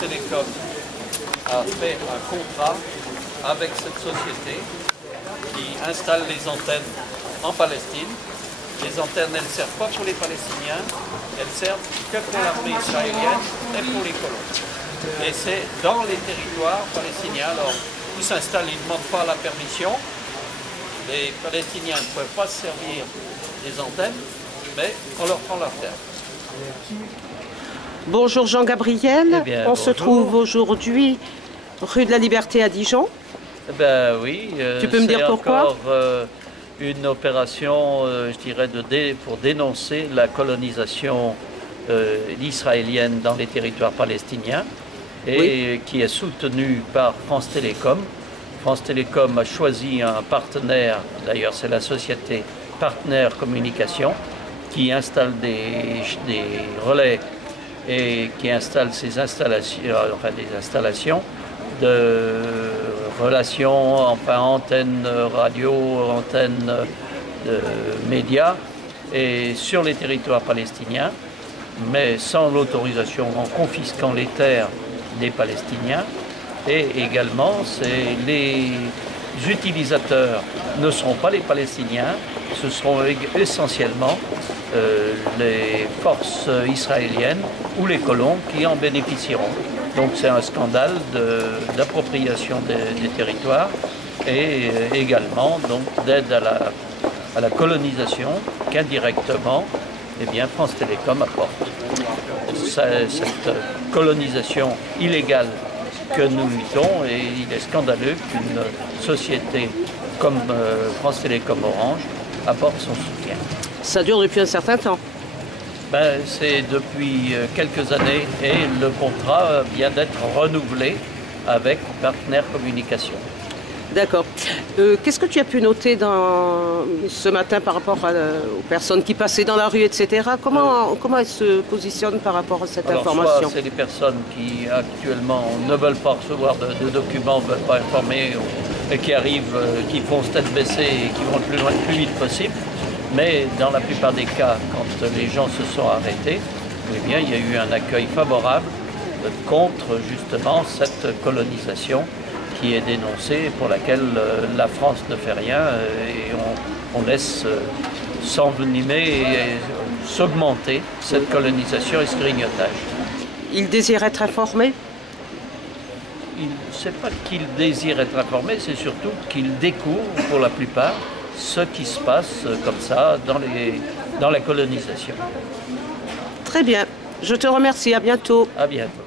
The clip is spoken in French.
Télécom a fait un contrat avec cette société qui installe les antennes en Palestine. Les antennes, elles ne servent pas pour les Palestiniens, elles servent que pour l'armée israélienne et pour les colons. Et c'est dans les territoires palestiniens. Alors, ils s'installent, ils ne demandent pas la permission. Les Palestiniens ne peuvent pas se servir des antennes, mais on leur prend leur terre. Bonjour Jean-Gabriel, Eh bien, on se trouve aujourd'hui rue de la Liberté à Dijon. Eh ben oui, tu peux me dire pourquoi? Une opération, je dirais, pour dénoncer la colonisation israélienne dans les territoires palestiniens et oui, qui est soutenue par France Télécom. France Télécom a choisi un partenaire, d'ailleurs c'est la société Partenaire Communication, qui installe des relais et qui installe des installations de relations, enfin antennes radio, antennes de médias, et sur les territoires palestiniens, mais sans l'autorisation, en confisquant les terres des Palestiniens. Et également, les utilisateurs ne seront pas les Palestiniens, ce seront essentiellement les forces israéliennes ou les colons qui en bénéficieront. Donc c'est un scandale d'appropriation des territoires et également d'aide à la colonisation qu'indirectement France Télécom apporte. Cette colonisation illégale que nous luttons, et il est scandaleux qu'une société comme France Télécom Orange apporte son soutien. Ça dure depuis un certain temps. C'est depuis quelques années et le contrat vient d'être renouvelé avec Partenaire Communication. D'accord. Qu'est-ce que tu as pu noter ce matin par rapport aux personnes qui passaient dans la rue, etc. Comment elles se positionnent par rapport à cette information? Soit c'est des personnes qui actuellement ne veulent pas recevoir de documents, ne veulent pas informer, et qui arrivent, qui font tête baissée et qui vont le plus vite possible. Mais dans la plupart des cas, quand les gens se sont arrêtés, il y a eu un accueil favorable contre justement cette colonisation qui est dénoncée, pour laquelle la France ne fait rien et on laisse s'envenimer et s'augmenter cette colonisation et ce grignotage. Il désire être informé? C'est pas qu'il désire être informé, c'est surtout qu'il découvre pour la plupart ce qui se passe comme ça dans la colonisation. Très bien, je te remercie, à bientôt. À bientôt.